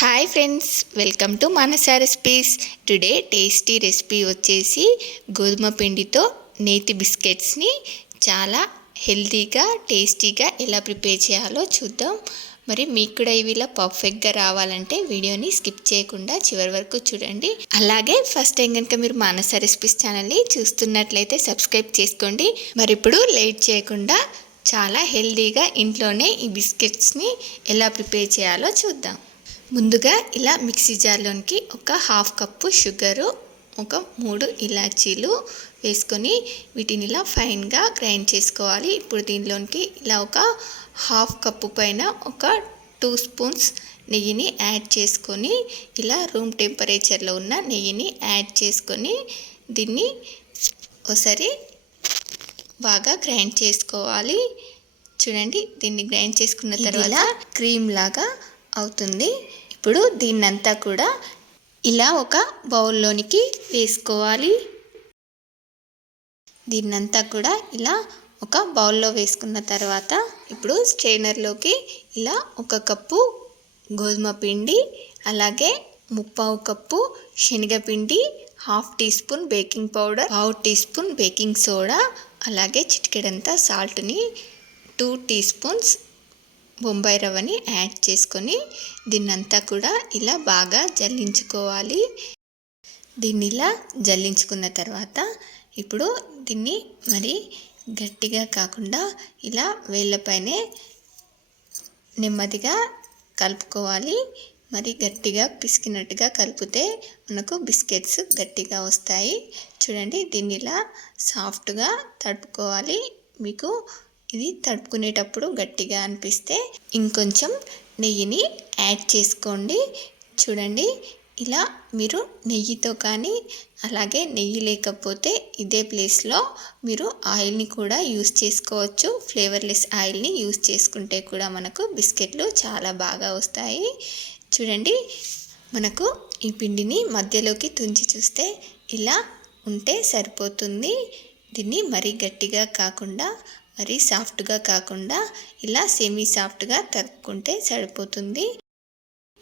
Hi friends, welcome to Manasa recipes. Today tasty recipe వచ్చేసి గోధుమ పిండితో నేతి బిస్కెట్స్ని చాలా హెల్తీగా టేస్టీగా ఎలా ప్రిపేర్ చేయాలో చూద్దాం. మరి మీకు కూడా ఇవి ఇలా పర్ఫెక్ట్గా రావాలంటే వీడియోని స్కిప్ చేయకుండా చివరి వరకు చూడండి. అలాగే ఫస్ట్ టైం కనుక మీరు మానస రెసిపీస్ ఛానల్ని చూస్తున్నట్లయితే సబ్స్క్రైబ్ చేసుకోండి. మరి ఇప్పుడు లేట్ చేయకుండా చాలా హెల్తీగా ఇంట్లోనే ఈ బిస్కెట్స్ని ఎలా ప్రిపేర్ చేయాలో చూద్దాం. ముందుగా ఇలా మిక్సీ జార్లోనికి ఒక హాఫ్ కప్పు షుగరు, ఒక 3 ఇలాచీలు వేసుకొని వీటిని ఇలా ఫైన్గా గ్రైండ్ చేసుకోవాలి. ఇప్పుడు దీనిలోనికి ఇలా ఒక హాఫ్ కప్పు పైన ఒక 2 స్పూన్స్ నెయ్యిని యాడ్ చేసుకొని ఇలా రూమ్ టెంపరేచర్లో ఉన్న నెయ్యిని యాడ్ చేసుకొని దీన్ని ఒకసారి బాగా గ్రైండ్ చేసుకోవాలి. చూడండి, దీన్ని గ్రైండ్ చేసుకున్న తర్వాత క్రీమ్ లాగా అవుతుంది. ఇప్పుడు దీన్నంతా కూడా ఇలా ఒక బౌల్లోనికి వేసుకోవాలి. దీన్నంతా కూడా ఇలా ఒక బౌల్లో వేసుకున్న తర్వాత ఇప్పుడు స్ట్రైనర్లోకి ఇలా 1 కప్పు గోధుమ పిండి, అలాగే 1/2 కప్పు శనగపిండి, 1/2 teaspoon baking powder, 1/2 teaspoon baking soda, అలాగే చిటికెడంత సాల్ట్ని, 2 టీ స్పూన్స్ బొంబాయి రవ్వని యాడ్ చేసుకొని దీన్నంతా కూడా ఇలా బాగా జల్లించుకోవాలి. దీన్ని ఇలా జల్లించుకున్న తర్వాత ఇప్పుడు దీన్ని మరి గట్టిగా కాకుండా ఇలా వేళ్ళపైనే నెమ్మదిగా కలుపుకోవాలి. మరి గట్టిగా పిసికినట్టుగా కలిపితే మనకు బిస్కెట్స్ గట్టిగా వస్తాయి. చూడండి, దీన్ని ఇలా సాఫ్ట్గా తడుపుకోవాలి. మీకు ఇది తడుపుకునేటప్పుడు గట్టిగా అనిపిస్తే ఇంకొంచెం నెయ్యిని యాడ్ చేసుకోండి. చూడండి, ఇలా మీరు నెయ్యితో కానీ అలాగే నెయ్యి లేకపోతే ఇదే ప్లేస్లో మీరు ఆయిల్ని కూడా యూస్ చేసుకోవచ్చు. ఫ్లేవర్లెస్ ఆయిల్ని యూస్ చేసుకుంటే కూడా మనకు బిస్కెట్లు చాలా బాగా వస్తాయి. చూడండి, మనకు ఈ పిండిని మధ్యలోకి తుంచి చూస్తే ఇలా ఉంటే సరిపోతుంది. దీన్ని మరీ గట్టిగా కాకుండా మరి సాఫ్ట్గా కాకుండా ఇలా సెమీ సాఫ్ట్గా తరుపుకుంటే సరిపోతుంది.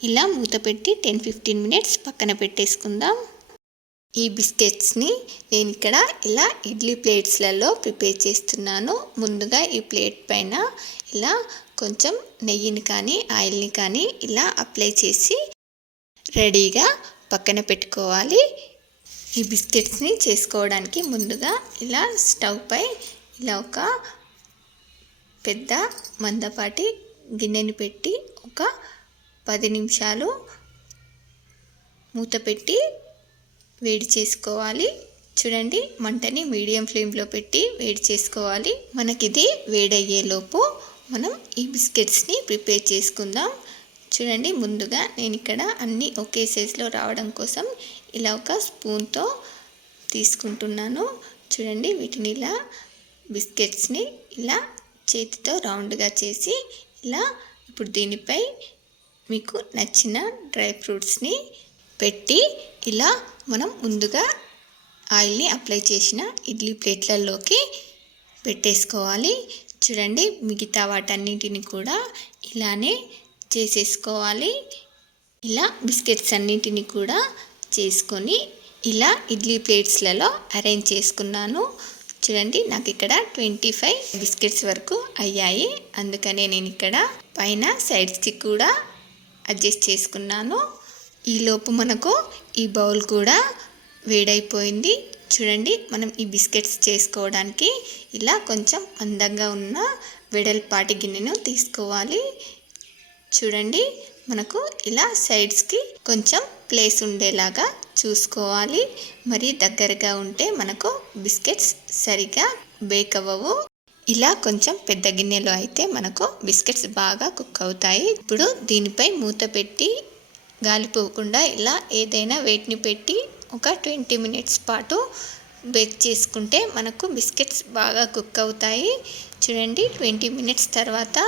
ఇలా మూత పెట్టి 10-15 మినిట్స్ పక్కన పెట్టేసుకుందాం. ఈ బిస్కెట్స్ని నేను ఇక్కడ ఇలా ఇడ్లీ ప్లేట్స్లలో ప్రిపేర్ చేస్తున్నాను. ముందుగా ఈ ప్లేట్ పైన ఇలా కొంచెం నెయ్యిని కానీ ఆయిల్ని కానీ ఇలా అప్లై చేసి రెడీగా పక్కన పెట్టుకోవాలి. ఈ బిస్కెట్స్ని చేసుకోవడానికి ముందుగా ఇలా స్టవ్ పై ఇలా ఒక పెద్ద మందపాటి గిన్నెని పెట్టి ఒక 10 నిమిషాలు మూత పెట్టి వేడి చేసుకోవాలి. చూడండి, మంటని మీడియం ఫ్లేమ్లో పెట్టి వేడి చేసుకోవాలి. మనకిది వేడయ్యేలోపు మనం ఈ బిస్కెట్స్ని ప్రిపేర్ చేసుకుందాం. చూడండి, ముందుగా నేను ఇక్కడ అన్నీ ఒకే సైజులో రావడం కోసం ఇలా ఒక స్పూన్తో తీసుకుంటున్నాను. చూడండి, వీటిని ఇలా బిస్కెట్స్ని ఇలా చేతితో రౌండ్గా చేసి ఇలా ఇప్పుడు దీనిపై మీకు నచ్చిన డ్రై ఫ్రూట్స్ని పెట్టి ఇలా మనం ముందుగా ఆయిల్ని అప్లై చేసిన ఇడ్లీ ప్లేట్లలోకి పెట్టేసుకోవాలి. చూడండి, మిగతా వాటన్నిటిని కూడా ఇలానే చేసేసుకోవాలి. ఇలా బిస్కెట్స్ అన్నిటిని కూడా చేసుకొని ఇలా ఇడ్లీ ప్లేట్స్లలో అరేంజ్ చేసుకున్నాను. చూడండి, నాకు ఇక్కడ 25 బిస్కెట్స్ వరకు అయ్యాయి. అందుకనే నేను ఇక్కడ పైన సైడ్స్కి కూడా అడ్జస్ట్ చేసుకున్నాను. ఈలోపు మనకు ఈ బౌల్ కూడా వేడైపోయింది. చూడండి, మనం ఈ బిస్కెట్స్ చేసుకోవడానికి ఇలా కొంచెం మందంగా ఉన్న వెడల్పాటి గిన్నెను తీసుకోవాలి. చూడండి, మనకు ఇలా సైడ్స్కి కొంచెం ప్లేస్ ఉండేలాగా చూసుకోవాలి. మరి దగ్గరగా ఉంటే మనకు బిస్కెట్స్ సరిగా బేక్ అవ్వవు. ఇలా కొంచెం పెద్ద గిన్నెలో అయితే మనకు బిస్కెట్స్ బాగా కుక్ అవుతాయి. ఇప్పుడు దీనిపై మూత పెట్టి గాలిపోకుండా ఇలా ఏదైనా వెయిట్ని పెట్టి ఒక 20 మినిట్స్ పాటు బేక్ చేసుకుంటే మనకు బిస్కెట్స్ బాగా కుక్ అవుతాయి. చూడండి, 20 మినిట్స్ తర్వాత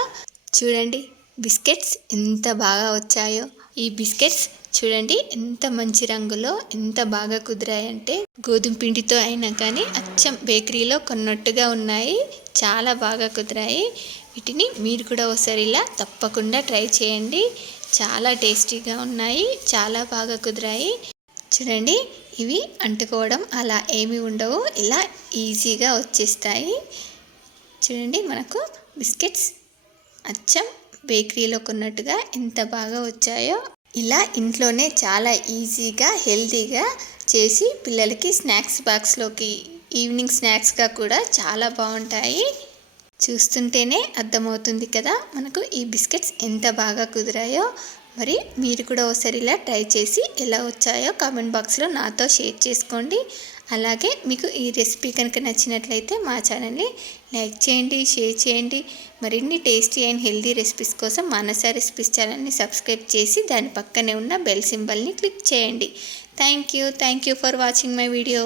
చూడండి బిస్కెట్స్ ఎంత బాగా వచ్చాయో. ఈ బిస్కెట్స్ చూడండి ఎంత మంచి రంగులో ఎంత బాగా కుదిరాయంటే గోధుమ పిండితో అయినా కానీ అచ్చం బేకరీలో కొన్నట్టుగా ఉన్నాయి. చాలా బాగా కుదిరాయి. వీటిని మీరు కూడా ఒకసారి ఇలా తప్పకుండా ట్రై చేయండి. చాలా టేస్టీగా ఉన్నాయి, చాలా బాగా కుదిరాయి. చూడండి, ఇవి అంటుకోవడం అలా ఏమీ ఉండవు, ఇలా ఈజీగా వచ్చేస్తాయి. చూడండి, మనకు బిస్కెట్స్ అచ్చం బేకరీలో కొన్నట్టుగా ఎంత బాగా వచ్చాయో. ఇలా ఇంట్లోనే చాలా ఈజీగా హెల్తీగా చేసి పిల్లలకి స్నాక్స్ బాక్స్లోకి, ఈవినింగ్ స్నాక్స్గా కూడా చాలా బాగుంటాయి. చూస్తుంటేనే అర్థమవుతుంది కదా మనకు ఈ బిస్కెట్స్ ఎంత బాగా కుదిరాయో. మరి మీరు కూడా ఒకసారి ఇలా ట్రై చేసి ఎలా వచ్చాయో కామెంట్ బాక్స్లో నాతో షేర్ చేసుకోండి. అలాగే మీకు ఈ రెసిపీ కనుక నచ్చినట్లయితే మా ఛానల్ని లైక్ చేయండి, షేర్ చేయండి. మరిన్ని టేస్టీ అండ్ హెల్తీ రెసిపీస్ కోసం మానస రెసిపీస్ ఛానల్ని సబ్స్క్రైబ్ చేసి దాని పక్కనే ఉన్న బెల్ సింబల్ని క్లిక్ చేయండి. Thank you for watching my video.